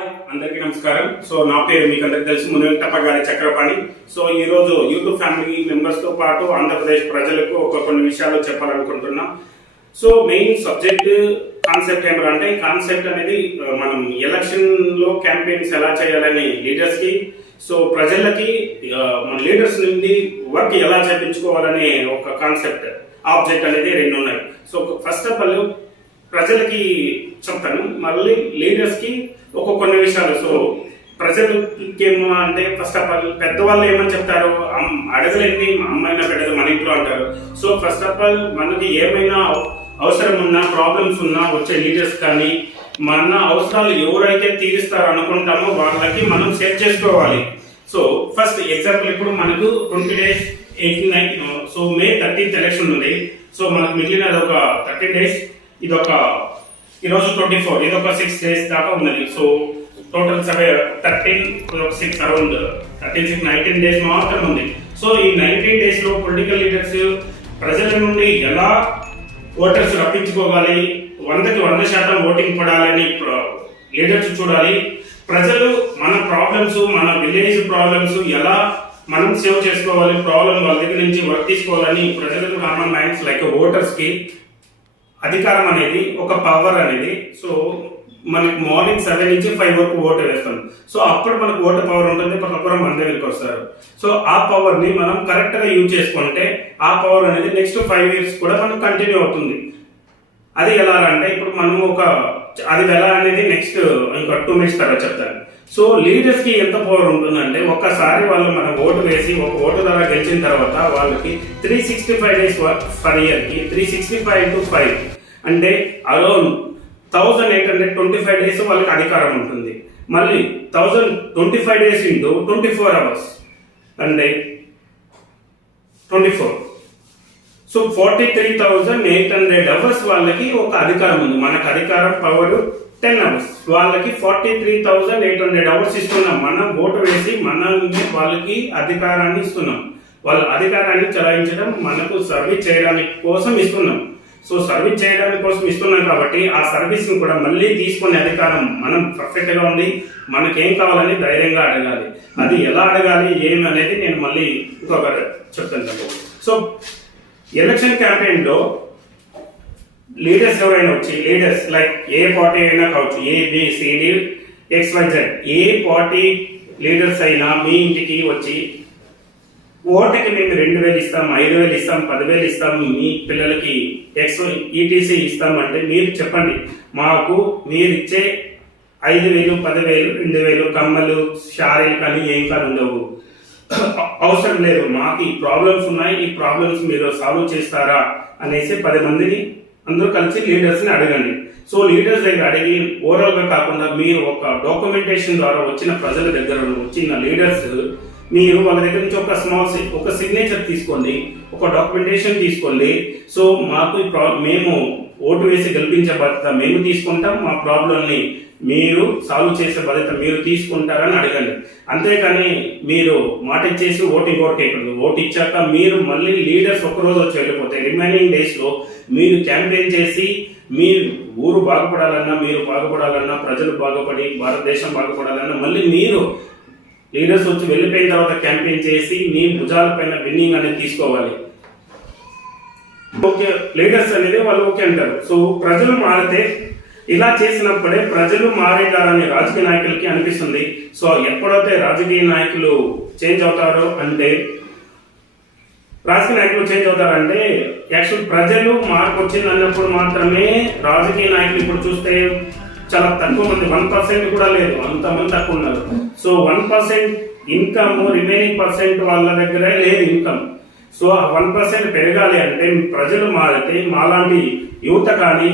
Hi అందరికీ నమస్కారం. So నా పేరు మీకు అందరికీ తెలుసు, మునివెంకటప్ప గారి చక్రపాణి. సో ఈ రోజు యూట్యూబ్ ఫ్యామిలీ మెంబర్స్ తో పాటు ఆంధ్రప్రదేశ్ ప్రజలకు కొన్ని విషయాలు చెప్పాలనుకుంటున్నాం. సో మెయిన్ సబ్జెక్ట్ కాన్సెప్ట్ ఏమంటే, కాన్సెప్ట్ అనేది మనం ఎలక్షన్ లో క్యాంపెయిన్స్ ఎలా చేయాలని లీడర్స్ కి, సో ప్రజలకి మన లీడర్స్ నుండి వర్క్ ఎలా చేయించుకోవాలనే ఒక కాన్సెప్ట్ ఆబ్జెక్ట్ అనేది రెండు ఉన్నాయి. సో ఫస్ట్ ఆఫ్ ఆల్ ప్రజలకి చెప్తాను, మళ్ళీ లీడర్స్ కి కొన్ని విషయాలు. సో ప్రజలకి ఏమో అంటే ఫస్ట్ ఆఫ్ ఆల్ పెద్దవాళ్ళు ఏమని చెప్తారు, అడగలేండి అమ్మాయినా పెట్టదు మన ఇంట్లో అంటారు. సో ఫస్ట్ ఆఫ్ ఆల్ మనకి ఏమైనా అవసరం ఉన్నా, ప్రాబ్లమ్స్ ఉన్నా వచ్చే లీడర్స్ కానీ మన అవసరాలు ఎవరైతే తీరుస్తారో అనుకుంటామో వాళ్ళకి మనం సెట్ చేసుకోవాలి. సో ఫస్ట్ ఎగ్జాంపుల్, ఇప్పుడు మనకు 20 days 89, so May 13th election ఉంది. సో మనకు మిగిలినది ఒక 30 days, ఇదొక ఈరోజు 24, ఇదొక 6 days దాకా ఉన్నది. సో టోటల్ 13 6 అరౌండ్ 19 days మాత్రం ఉంది. సో ఈ 19 days లో పొలిటికల్ లీడర్స్ ప్రజల నుండి ఎలా ఓటర్స్ రప్పించుకోవాలి, 100కి 100% ఓటింగ్ పడాలని లీడర్స్ చూడాలి. ప్రజలు మన ప్రాబ్లమ్స్, మన విలేజ్ ప్రాబ్లమ్స్ ఎలా మనం సేవ్ చేసుకోవాలి, ప్రాబ్లం వాళ్ళ దగ్గర నుంచి వర్క్ తీసుకోవాలని ప్రజలకు కామన్ మైండ్స్ లైక్ ఓటర్స్ కి అధికారం అనేది ఒక పవర్ అనేది. సో మనకి మార్నింగ్ 7 నుంచి 5 వరకు ఓటు వేస్తాం. సో అప్పుడు మనకు ఓటు పవర్ ఉంటుంది, ప్రతి ఒక్కరు మన దగ్గరికి వస్తారు. సో ఆ పవర్ ని మనం కరెక్ట్ గా యూజ్ చేసుకుంటే ఆ పవర్ అనేది నెక్స్ట్ 5 years కూడా మనకు కంటిన్యూ అవుతుంది. అది ఎలా అంటే, ఇప్పుడు మనం అది ఎలా అనేది నెక్స్ట్ ఇంకా 2 minutes తర్వాత చెప్తాను. సో లీడర్స్ కి ఎంత పవర్ ఉంటుందంటే, ఒక్కసారి వాళ్ళు మన ఓటు వేసి ఒక ఓటు ద్వారా గెలిచిన తర్వాత వాళ్ళకి 365 days పర్ ఇయర్ కి 365 into 5 అంటే అరౌండ్ 1825 days వాళ్ళకి అధికారం ఉంటుంది. మళ్ళీ 1025 days into 24 hours అంటే 24, సో 43,800 hours వాళ్ళకి ఒక అధికారం ఉంది. మనకు అధికారం పవర్ 10 hours, వాళ్ళకి 43,800 hours ఇస్తున్నాం. మనం ఓటు వేసి వాళ్ళకి అధికారాన్ని ఇస్తున్నాం. వాళ్ళ అధికారాన్ని చలాయించడం మనకు సర్వీస్ చేయడానికి కోసం ఇస్తున్నాం. సో సర్వీస్ చేయడానికి కోసం ఇస్తున్నాం కాబట్టి ఆ సర్వీస్ ని కూడా మళ్ళీ తీసుకునే అధికారం మనం పర్ఫెక్ట్ గా ఉంది. మనకేం కావాలని ధైర్యంగా అడగాలి. అది ఎలా అడగాలి ఏమి అనేది నేను మళ్ళీ ఇంకొక చెప్తాను. సో ఎలక్షన్ క్యాంపెయిన్ లో లీడర్స్ ఎవరైనా వచ్చి, లీడర్స్ లైక్ ఏ పార్టీ అయినా కావచ్చు, ABCD XYZ, ఏ పార్టీ లీడర్స్ అయినా మీ ఇంటికి వచ్చి ఓటుకి మేము 2,000 ఇస్తాం, 5,000 ఇస్తాం, 10,000 ఇస్తాం, మీ పిల్లలకి ETC ఇస్తాం అంటే మీరు చెప్పండి, మాకు మీరు ఇచ్చే 5,000, 10,000, 2,000 కమ్మలు, శారీలు కానీ ఏం కానీ ఉండవు, అవసరం లేదు, మాకు ఈ ప్రాబ్లమ్స్ ఉన్నాయి, ఈ ప్రాబ్లమ్స్ మీరు సాల్వ్ చేస్తారా అనేసి 10 మందిని అందరూ కలిసి లీడర్స్ ని అడగండి. సో లీడర్స్ దగ్గర అడిగి ఓవరాల్ గా కాకుండా మీరు ఒక డాక్యుమెంటేషన్ ద్వారా వచ్చిన ప్రజల దగ్గర వచ్చిన లీడర్స్ మీరు వాళ్ళ దగ్గర నుంచి ఒక సిగ్నేచర్ తీసుకోండి, ఒక డాక్యుమెంటేషన్ తీసుకోండి. సో మాకు మేము ఓటు వేసి గెలిపించే బాధ్యత మేము తీసుకుంటాం, మా ప్రాబ్లంని మీరు సాల్వ్ చేసే బాధ్యత మీరు తీసుకుంటారని అడగండి. అంతేకాని మీరు మాట ఇచ్చేసి ఓటింగ్ వేయకూడదు. ఓటు ఇచ్చాక మీరు మళ్ళీ లీడర్స్ ఒక్కరోజు వచ్చి వెళ్ళిపోతే రిమైనింగ్ డేస్ లో మీరు క్యాంపెయిన్ చేసి మీ ఊరు బాగుపడాలన్నా, మీరు బాగుపడాలన్నా, ప్రజలు బాగుపడి భారతదేశం బాగుపడాలన్నా మళ్ళీ మీరు లీడర్స్ వచ్చి వెళ్ళిపోయిన తర్వాత క్యాంపెయిన్ చేసి మీ భుజాల పైన విన్నింగ్ అనేది తీసుకోవాలి. ఓకే లీడర్స్ అనేది వాళ్ళు ఓకే అంటారు. సో ప్రజలు మారితే, ఇలా చేసినప్పుడే ప్రజలు మారేటారని రాజకీయ నాయకులకి అనిపిస్తుంది. సో ఎప్పుడైతే రాజకీయ నాయకులు చేంజ్ అవుతారో అంటే, యాక్చువల్ ప్రజలు మార్పు వచ్చింది అన్నప్పుడు మాత్రమే రాజకీయ నాయకులు. ఇప్పుడు చూస్తే చాలా తక్కువ మంది, 1% కూడా లేదు, అంతమంది తక్కువ ఉన్నారు. సో 1% ఇన్కమ్, రిమైనింగ్ % వాళ్ళ దగ్గరే లేదు ఇన్కమ్. సో ఆ 1% పెరగాలి అంటే ప్రజలు మారితే మాలాంటి యువత కానీ,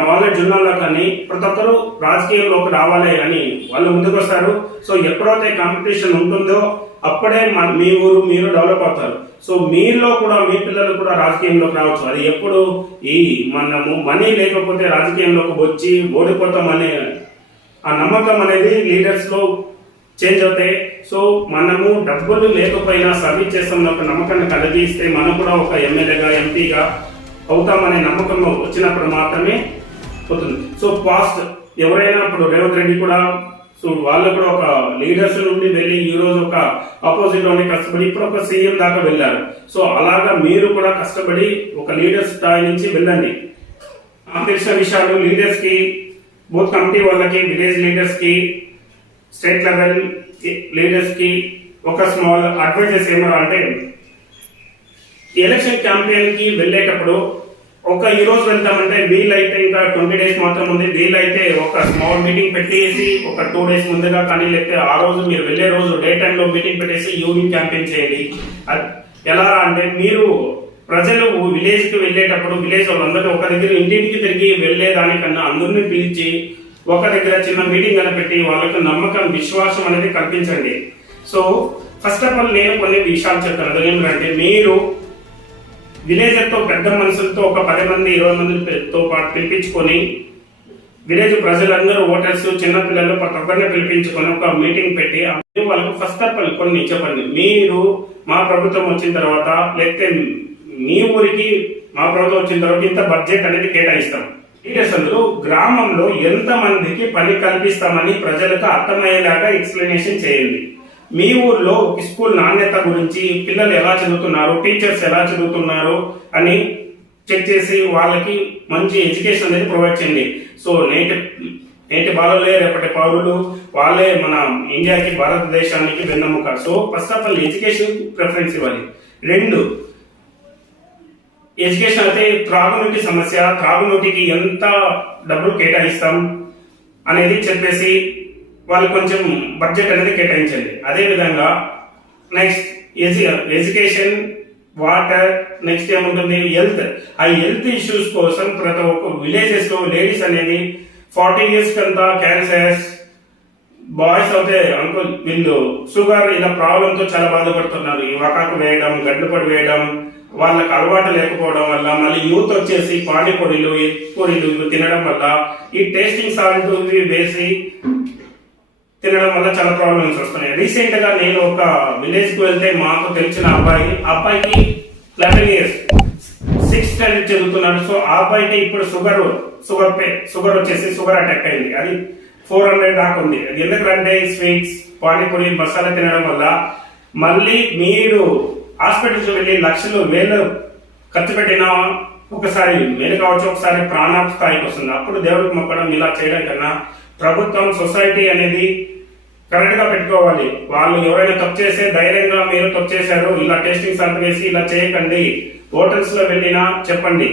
నాలెడ్జ్ ఉన్న వాళ్ళు కానీ ప్రతి ఒక్కరు రాజకీయంలోకి రావాలి అని వాళ్ళు ముందుకు వస్తారు. సో ఎప్పుడైతే కాంపిటీషన్ ఉంటుందో అప్పుడే మీ ఊరు మీరు డెవలప్ అవుతారు. సో మీలో కూడా మీ పిల్లలు కూడా రాజకీయంలోకి రావచ్చు. అది ఎప్పుడు మనము మనీ లేకపోతే రాజకీయంలోకి వచ్చి ఓడిపోతామనే ఆ నమ్మకం అనేది లీడర్స్ లో చేంజ్ అవుతాయి. సో మనము డబ్బులు లేకపోయినా సర్వీస్ చేస్తున్న ఒక నమ్మకాన్ని కలిగిస్తే మనం కూడా ఒక ఎమ్మెల్యేగా, ఎంపీగా అవుతామనే నమ్మకం వచ్చినప్పుడు మాత్రమే అవుతుంది. సో పాస్ట్ ఎవరైనా ఇప్పుడు రేవంత్ రెడ్డి కూడా సో వాళ్ళు కూడా ఒక లీడర్స్ నుండి వెళ్ళి ఈ రోజు ఒక ఆపోజిట్ లో కష్టపడి ఇప్పుడు ఒక సీఎం దాకా వెళ్ళారు. సో అలాగా మీరు కూడా కష్టపడి ఒక లీడర్ స్థాయి నుంచి వెళ్ళండి. నాకు తెలిసిన విషయాలు లీడర్స్ కి, బూత్ కమిటీ వాళ్ళకి, విలేజ్ లీడర్స్ కి, స్టేట్ లెవెల్ లీడర్స్ కి ఒక స్మాల్ అడ్వైజెస్ ఏమో అంటే, ఎలక్షన్ క్యాంపెయిన్ కి వెళ్ళేటప్పుడు ఈ రోజు వెళ్తామంటే వీలైతే ఇంకా 20 days మాత్రం ఉంది, వీలైతే ఒక స్మాల్ మీటింగ్ పెట్టేసి ఒక 2 days ముందుగా కానీ, లేకపోతే ఆ రోజు మీరు వెళ్లే రోజు డే టైమ్ లో మీటింగ్ పెట్టేసి ఈవినింగ్ క్యాంపెయిన్ చేయండి. ఎలా అంటే మీరు ప్రజలు విలేజ్ కి వెళ్ళేటప్పుడు విలేజ్ వాళ్ళందరూ ఒక దగ్గర ఇంటింటికి తిరిగి వెళ్లేదానికన్నా అందరినీ పిలిచి ఒక దగ్గర చిన్న మీటింగ్ అని పెట్టి వాళ్ళకి నమ్మకం, విశ్వాసం అనేది కల్పించండి. సో ఫస్ట్ ఆఫ్ ఆల్ నేను కొన్ని విషయాలు చెప్తాను. ఏంటంటే మీరు విలేజర్ తో, పెద్ద మనుషులతో ఒక 10 మంది 20 మందితో పాటు పిలిపించుకొని విలేజ్ ప్రజలందరూ, ఓటర్స్, చిన్నపిల్లలు ప్రతి ఒక్కరిని పిలిపించుకొని ఒక మీటింగ్ పెట్టి వాళ్ళకు ఫస్ట్ ఆఫ్ ఆల్ కొన్ని చెప్పండి. మీరు మా ప్రభుత్వం వచ్చిన తర్వాత, లేకపోతే మీ ఊరికి మా ప్రభుత్వం వచ్చిన తర్వాత ఇంత బడ్జెట్ అనేది కేటాయిస్తాం. లీడర్స్ అందరూ గ్రామంలో ఎంత మందికి పని కల్పిస్తామని ప్రజలకు అర్థమయ్యేలాగా ఎక్స్ప్లెనేషన్ చేయండి. మీ ఊర్లో ఒక స్కూల్ నాణ్యత గురించి, పిల్లలు ఎలా చదువుతున్నారు, టీచర్స్ ఎలా చదువుతున్నారు అని చెక్ చేసి వాళ్ళకి మంచి ఎడ్యుకేషన్ అనేది ప్రొవైడ్ చేయండి. సో నేటి బాలలే రేపటి పౌరులు, వాళ్ళే మన ఇండియాకి, భారతదేశానికి వెన్నెముక. So first of all education preference ఇవ్వాలి. 2, ఎడ్యుకేషన్ అయితే త్రాగునీటి సమస్య, త్రాగునీటికి ఎంత డబ్బులు కేటాయిస్తాం అనేది చెప్పేసి వాళ్ళు కొంచెం బడ్జెట్ అనేది కేటాయించండి. అదే విధంగా నెక్స్ట్ ఎడ్యుకేషన్, వాటర్, నెక్స్ట్ ఏముంటుంది హెల్త్. ఆ హెల్త్ ఇష్యూస్ కోసం ప్రతి ఒక్క విలేజెస్ లో లేడీస్ అనేది 40 years కంతా క్యాన్సర్స్, బాయ్స్ అయితే అంకుల్ వీళ్ళు షుగర్ ఇలా ప్రాబ్లంతో చాలా బాధపడుతున్నారు. ఈ వకాకు వేయడం, గడ్డపడి వేయడం, వాళ్ళకి అలవాటు లేకపోవడం వల్ల, మళ్ళీ యూత్ వచ్చేసి పానీపూరీలు, పూరీలు తినడం వల్ల, ఈ టేస్టింగ్ సాల్ట్ వేసి తినడం వల్ల చాలా ప్రాబ్లమ్స్ వస్తున్నాయి. రీసెంట్ గా నేను ఒక విలేజ్ కు వెళ్తే మాకు తెలిసిన అబ్బాయికి 11 years 6th standard చదువుతున్నాడు. సో ఆ అబ్బాయికి ఇప్పుడు షుగర్ వచ్చేసి షుగర్ అటాక్ అయింది. అది 400 దాకా ఉంది. ఎందుకంటే స్వీట్స్, పానీపూరి, మసాలా తినడం వల్ల. మళ్ళీ మీరు హాస్పిటల్కి వెళ్ళి లక్షలు, వేలు ఖర్చు పెట్టినా ఒకసారి మేలు కావచ్చు, ఒకసారి ప్రాణాపాయానికి వస్తుంది. అప్పుడు దేవుడికి మొక్కడం ఇలా చేయడం కన్నా ప్రభుత్వం, సొసైటీ అనేది కరెక్ట్ గా పెట్టుకోవాలి. వాళ్ళు ఎవరైనా తప్పు చేస్తే ధైర్యంగా మీరు తప్పు చేశారు, ఇలా టెస్టింగ్ సాల్ట్ వేసి ఇలా చేయకండి, హోటల్స్ లో వెళ్ళినా చెప్పండి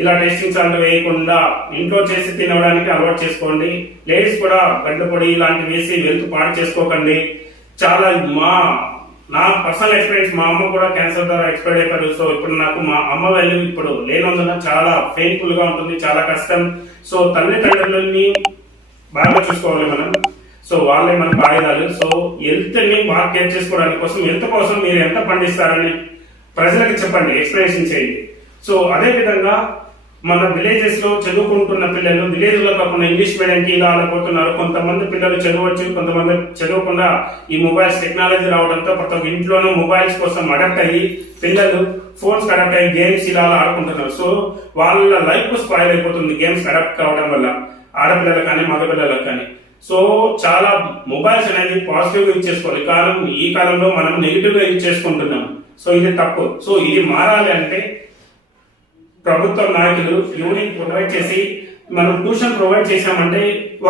ఇలా టెస్టింగ్ సాల్ట్ వేయకుండా ఇంట్లో చేసి తినడానికి అలవాటు చేసుకోండి. లేడీస్ కూడా గడ్డ పొడి ఇలాంటివి వేసి వెల్త్ పాడు చేసుకోకండి. చాలా నా పర్సనల్ ఎక్స్పీరియన్స్, మా అమ్మ కూడా క్యాన్సర్ ద్వారా ఎక్స్పైర్ అయిపోయారు. సో ఇప్పుడు నాకు మా అమ్మ వాల్యూ ఇప్పుడు లేనందున చాలా పెయిన్ఫుల్ గా ఉంటుంది, చాలా కష్టం. సో తల్లిదండ్రులని బాగా చూసుకోవాలి మనం. సో వాళ్ళే మనకు ఆయుధాలు. సో హెల్త్ ని బాగా కేర్ చేసుకోవడానికి కోసం, హెల్త్ కోసం మీరు ఎంత పండిస్తారని ప్రజలకు చెప్పండి, ఎక్స్ప్లెనేషన్ చేయండి. సో అదే విధంగా మన విలేజెస్ లో చదువుకుంటున్న పిల్లలు విలేజ్ లో కాకుండా ఇంగ్లీష్ మీడియం కి ఇలా ఆడిపోతున్నారు. కొంతమంది పిల్లలు చదవచ్చు, కొంతమంది చదవకుండా ఈ మొబైల్స్ టెక్నాలజీ రావడంతో ప్రతి ఒక్క ఇంట్లోనూ మొబైల్స్ కోసం అడాప్ట్ అయ్యి పిల్లలు ఫోన్స్ అడాప్ట్ అయ్యి గేమ్స్ ఇలా ఆడుకుంటున్నారు. సో వాళ్ళ లైఫ్ స్పాయిల్ అయిపోతుంది గేమ్స్ అడాప్ట్ కావడం వల్ల, ఆడపిల్లలకు కానీ మగపిల్లలకు కానీ. సో చాలా మొబైల్స్ అనేది పాజిటివ్ గా యూజ్ చేసుకోవాలి. ఈ కాలంలో మనం నెగిటివ్ గా యూజ్ చేసుకుంటున్నాం. సో ఇది తప్పు. సో ఇది మారాలి అంటే ప్రభుత్వ నాయకులు యూనిట్ ప్రొవైడ్ చేసి, మనం ట్యూషన్ ప్రొవైడ్ చేశామంటే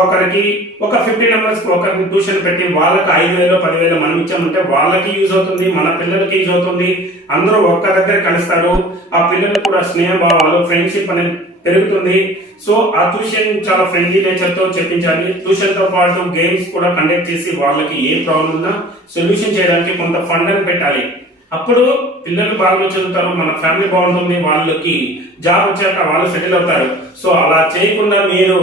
ఒకరికి ఒక 50 members ఒకరికి ట్యూషన్ పెట్టి వాళ్ళకి 5,000 10,000 మనం ఇచ్చామంటే వాళ్ళకి యూజ్ అవుతుంది, మన పిల్లలకి యూజ్ అవుతుంది. అందరూ ఒక్క దగ్గర కలుస్తారు. ఆ పిల్లలు కూడా స్నేహభావాలు, ఫ్రెండ్షిప్ అనేది పెరుగుతుంది. సో ఆ ట్యూషన్ చాలా ఫ్రెండ్లీ నేచర్ తో చెప్పించాలి. ట్యూషన్ తో పాటు గేమ్స్ కూడా కండక్ట్ చేసి వాళ్ళకి ఏ ప్రాబ్లం ఉన్నా సొల్యూషన్ చేయడానికి కొంత ఫండ్ అని పెట్టాలి. అప్పుడు పిల్లలు బాగా చదువుతారు, మన ఫ్యామిలీ బాగుంటుంది, వాళ్ళకి జాబ్ వచ్చాక వాళ్ళు సెటిల్ అవుతారు. సో అలా చేయకుండా మీరు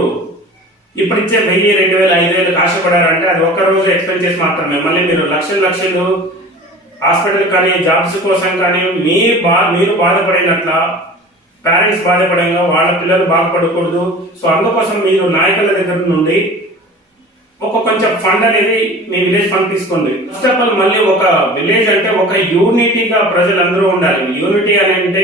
ఇప్పుడిచ్చే 1000, 2000, 5000 ఆశపడారంటే అది ఒక్క రోజు ఎక్స్పెన్సెస్ మాత్రమే. మళ్ళీ మీరు లక్షలు హాస్పిటల్ కానీ జాబ్స్ కోసం కానీ మీరు బాధపడినట్ల పేరెంట్స్ బాధపడంగా వాళ్ళ పిల్లలు బాగుపడకూడదు. సో అందుకోసం మీరు నాయకుల దగ్గర నుండి కొంచెం ఫండ్ అనేది మీ విలేజ్ ఫండ్ తీసుకోండి. ఫస్ట్ ఆఫ్ ఆల్ మళ్ళీ ఒక విలేజ్ అంటే ఒక యూనిటీగా ప్రజలందరూ ఉండాలి. యూనిటీ అని అంటే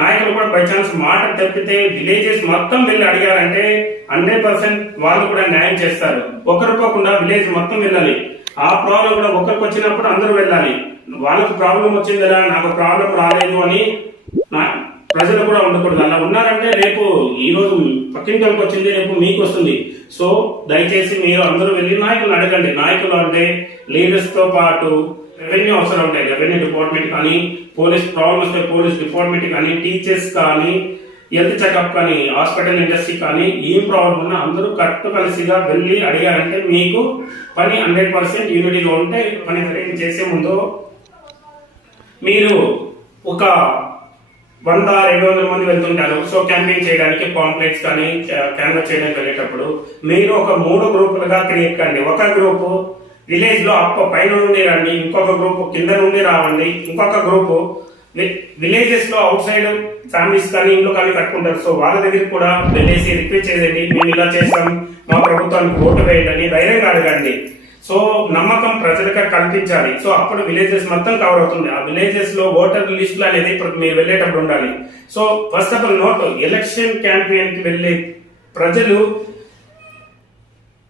నాయకులు కూడా బై ఛాన్స్ మాట తప్పితే విలేజెస్ మొత్తం వెళ్ళి అడిగారంటే 100% వాళ్ళు కూడా న్యాయం చేస్తారు. ఒకరిపోకుండా విలేజ్ మొత్తం వెళ్ళాలి. ఆ ప్రాబ్లం కూడా ఒకరికి వచ్చినప్పుడు అందరూ వెళ్ళాలి. వాళ్ళకు ప్రాబ్లం వచ్చిందిరా, నాకు ప్రాబ్లం రాలేదు అని ప్రజలు కూడా ఉండకూడదు. అలా ఉన్నారంటే రేపు ఈ రోజు పక్కింటికి వచ్చింది, రేపు మీకు వస్తుంది. సో దయచేసి మీరు అందరూ వెళ్ళి నాయకులను అడగండి. నాయకులు అంటే లీడర్స్ తో పాటు రెవెన్యూ అవసరం ఉంటాయి. రెవెన్యూ డిపార్ట్మెంట్ కానీ, పోలీస్ ప్రాబ్లమ్ వస్తే పోలీస్ డిపార్ట్మెంట్ కానీ, టీచర్స్ కానీ, హెల్త్ చెకప్ కానీ, హాస్పిటల్ ఇండస్ట్రీ కానీ, ఏం ప్రాబ్లం ఉన్నా అందరూ కలిసిగా వెళ్ళి అడిగారంటే మీకు పని 100% యూనిటీగా ఉంటే పని చేసే ముందు మీరు ఒక 100-200 మంది వెళ్తుంటారు. సో క్యాంపెయిన్ చేయడానికి పాంప్లెట్స్ కానీ క్యాన్వాస్ చేయడానికి వెళ్ళేటప్పుడు మీరు ఒక 3 గ్రూపులుగా క్రియేట్ కండి. ఒక గ్రూపు విలేజ్ లో పైన నుండి రండి, ఇంకొక గ్రూప్ కింద నుండి రావండి, ఇంకొక గ్రూప్ విలేజెస్ లో అవుట్ సైడ్ ఫ్యామిలీస్ కానీ ఇంట్లో కానీ కట్టుకుంటారు. సో వాళ్ళ దగ్గరికి కూడా వెళ్ళేసి రిక్వెస్ట్ చేయండి, మేము ఇలా చేస్తాం, మా ప్రభుత్వానికి ఓటు వేయండి, ధైర్యంగా అడగండి. సో నమ్మకం ప్రజలకు కల్పించాలి. సో అప్పుడు విలేజెస్ మొత్తం కవర్ అవుతుంది. ఆ విలేజెస్ లో ఓటర్ లిస్టులు అనేది ఇప్పుడు మీరు వెళ్ళేటప్పుడు ఉండాలి. So first of all note, election campaign కి వెళ్ళే ప్రజలు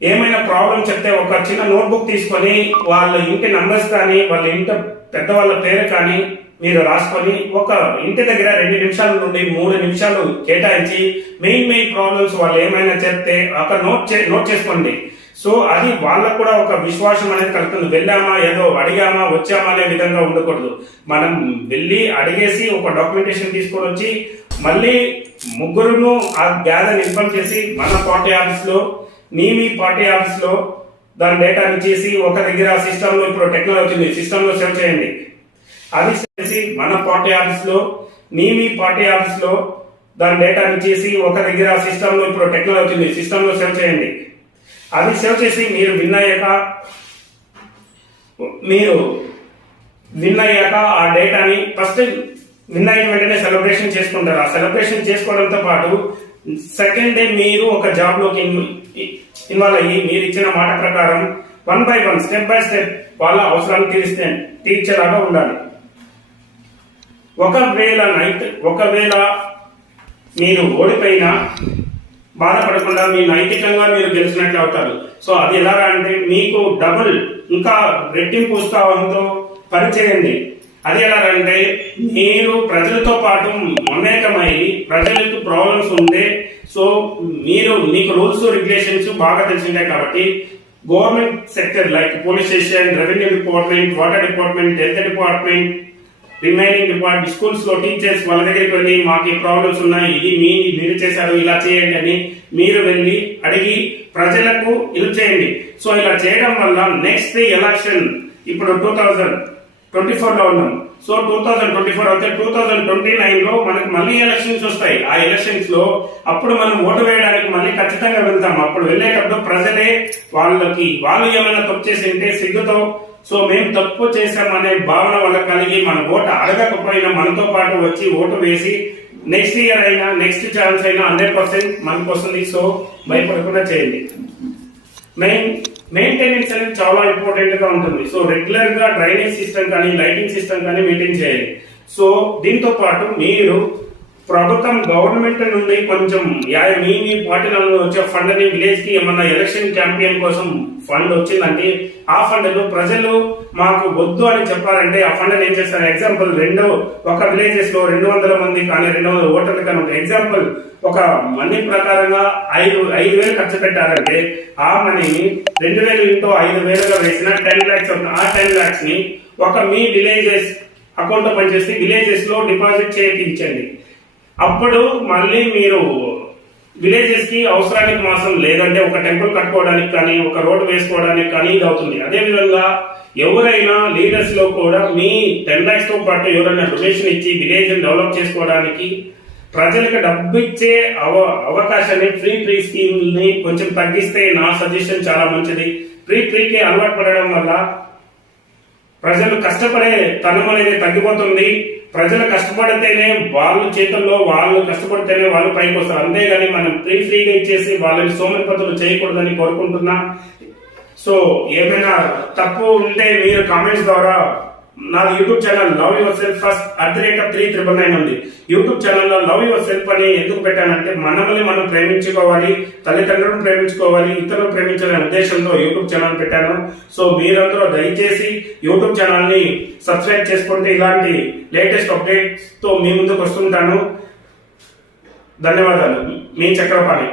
ఏమైనా ప్రాబ్లం చెప్తే ఒక చిన్న నోట్బుక్ తీసుకొని వాళ్ళ ఇంటి నంబర్స్ కానీ, వాళ్ళ ఇంటి పెద్దవాళ్ళ పేరు కానీ మీరు రాసుకొని ఒక ఇంటి దగ్గర 2 నిమిషాల నుండి 3 నిమిషాలు కేటాయించి మెయిన్ ప్రాబ్లమ్స్ వాళ్ళు ఏమైనా చెప్తే ఒక నోట్ చేసుకోండి. సో అది వాళ్ళకు కూడా ఒక విశ్వాసం అనేది కలుగుతుంది. వెళ్ళామా, ఏదో అడిగామా, వచ్చామా అనే విధంగా ఉండకూడదు. మనం వెళ్ళి అడిగేసి ఒక డాక్యుమెంటేషన్ తీసుకొని వచ్చి మళ్ళీ ముగ్గురును ఆ గ్యాదర్ ఇన్ఫార్మ్ చేసి మన పార్టీ ఆఫీస్ లో, మీ పార్టీ ఆఫీస్ లో దాని డేటా ఇచ్చేసి ఒక దగ్గర సిస్టమ్ లో, ఇప్పుడు టెక్నాలజీ ఉంది, సిస్టమ్ లో సేవ్ చేయండి. అది చేసి మన పార్టీ ఆఫీస్ లో, మీ పార్టీ ఆఫీస్ లో దాని డేటా ఇచ్చేసి ఒక దగ్గర సిస్టమ్ లో, ఇప్పుడు టెక్నాలజీ ఉంది, సిస్టమ్ లో సేవ్ చేయండి. అది సేవ్ చేసి మీరు విన్ అయ్యాక ఆ డేటాని ఫస్ట్ విన్ అయిన వెంటనే సెలబ్రేషన్ చేసుకుంటారు. ఆ సెలబ్రేషన్ చేసుకోవడంతో పాటు సెకండ్ డే మీరు ఒక జాబ్ లోకి ఇన్వాల్వ్ అయ్యి మీరు ఇచ్చిన మాట ప్రకారం 1 by 1 స్టెప్ బై స్టెప్ వాళ్ళ అవసరాలు తీర్చేలాగా ఉండాలి. ఒకవేళ మీరు ఓడిపోయినా బాధపడకుండా మీ నైతికంగా మీరు గెలిచినట్లు అవుతారు. సో అది ఎలాగా అంటే మీకు డబుల్ ఇంకా రెట్టింపు ఉత్సాహంతో పనిచేయండి. అది ఎలాగంటే మీరు ప్రజలతో పాటు మమేకమై ప్రజలకు ప్రాబ్లమ్స్ ఉండే, సో మీకు రూల్స్ రెగ్యులేషన్స్ బాగా తెలిసిందే కాబట్టి government sector like police station, revenue department, water department, health department, remaining department, schools లో టీచర్స్ వాళ్ళ దగ్గరికి వెళ్ళి మాకు ఈ ప్రాబ్లమ్స్ ఉన్నాయి, ఇది మీరు చేశారు, ఇలా చేయండి అని మీరు వెళ్ళి అడిగి ప్రజలకు హెల్ప్ చేయండి. సో ఇలా చేయడం వల్ల నెక్స్ట్ ఎలక్షన్ ఇప్పుడు 2024 లో ఉన్నాం. సో 2024 అయితే 2029 లో మనకు మళ్ళీ ఎలక్షన్స్ వస్తాయి. ఆ ఎలక్షన్స్ లో అప్పుడు మనం ఓటు వేయడానికి మళ్ళీ ఖచ్చితంగా వెళ్తాం. అప్పుడు వెళ్ళేటప్పుడు ప్రజలే వాళ్ళు ఏమైనా తప్పు చేసి ఉంటే సిగ్గుతో, సో మేము తప్పు చేశామనే భావన వాళ్ళకి కలిగి మన ఓటు అడగకపోయినా మనతో పాటు వచ్చి ఓటు వేసి నెక్స్ట్ ఇయర్ అయినా, నెక్స్ట్ ఛాన్స్ అయినా 100% మనకు వస్తుంది. సో భయపడకుండా చేయండి. మెయింటెనెన్స్ అనేది చాలా ఇంపార్టెంట్ గా ఉంటుంది. సో రెగ్యులర్ గా డ్రైనేజ్ సిస్టమ్ కానీ, లైటింగ్ సిస్టమ్ కానీ మెయింటైన్ చేయాలి. సో దీంతో పాటు మీరు ప్రభుత్వం గవర్నమెంట్ నుండి కొంచెం మీ పార్టీల వచ్చే ఫండ్ ని విలేజ్ కి ఏమన్నా ఎలక్షన్ క్యాంపెయిన్ కోసం ఫండ్ వచ్చిందంటే ఆ ఫండ్ ను ప్రజలు మాకు వద్దు అని చెప్పారంటే ఆ ఫండ్ ఏం చేస్తారు? ఎగ్జాంపుల్ ఒక విలేజెస్ లో 200 మంది కానీ 200 ఓటర్లు కానీ ఉంటాయి. ఎగ్జాంపుల్ ఒక మనీ ప్రకారంగా 5,000 ఖర్చు పెట్టారంటే ఆ మనీని 2,000 ఇంటూ 5,000గా వేసిన 10 lakhs అవుతుంది. ఆ 10 lakhs ని ఒక మీ విలేజెస్ అకౌంట్ లో పనిచేసి విలేజెస్ లో డిపాజిట్ చేయించండి. అప్పుడు మళ్ళీ మీరు విలేజెస్ కి అవసరానికి మాసం లేదంటే ఒక టెంపుల్ కట్టుకోవడానికి కానీ, ఒక రోడ్డు వేసుకోవడానికి కానీ ఇది అవుతుంది. అదే విధంగా ఎవరైనా లీడర్స్ లో కూడా మీ 10 lakhs తో పాటు ఎవరైనా డొనేషన్ ఇచ్చి విలేజ్ డెవలప్ చేసుకోవడానికి ప్రజలకు డబ్బు ఇచ్చే అవకాశాన్ని ఫ్రీ స్కీమ్ ని కొంచెం తగ్గిస్తే నా సజెషన్ చాలా మంచిది. ఫ్రీకి అలవాటు పడడం వల్ల ప్రజలు కష్టపడే తనం అనేది తగ్గిపోతుంది. ప్రజలు కష్టపడితేనే వాళ్ళు చేతుల్లో వాళ్ళు కష్టపడితేనే వాళ్ళు పైకి వస్తారు. అంతేగాని మనం ఫ్రీగా ఇచ్చేసి వాళ్ళని సోమరిపోతులు చేయకూడదని కోరుకుంటున్నా. సో ఏమైనా తప్పు ఉంటే మీరు కామెంట్స్ ద్వారా నా YouTube channel love your self first @399 ఉంది. యూట్యూబ్ ఛానల్లో లవ్ యువర్ సెల్ఫ్ అని ఎందుకు పెట్టానంటే మనల్ని మనం ప్రేమించుకోవాలి, తల్లిదండ్రులను ప్రేమించుకోవాలి, ఇతరులను ప్రేమించాలనే ఉద్దేశంతో యూట్యూబ్ ఛానల్ పెట్టాను. సో మీరందరూ దయచేసి యూట్యూబ్ ఛానల్ ని సబ్స్క్రైబ్ చేసుకుంటే ఇలాంటి లేటెస్ట్ అప్డేట్స్ తో మీ ముందుకు వస్తుంటాను. ధన్యవాదాలు. మీ చక్రపాణి.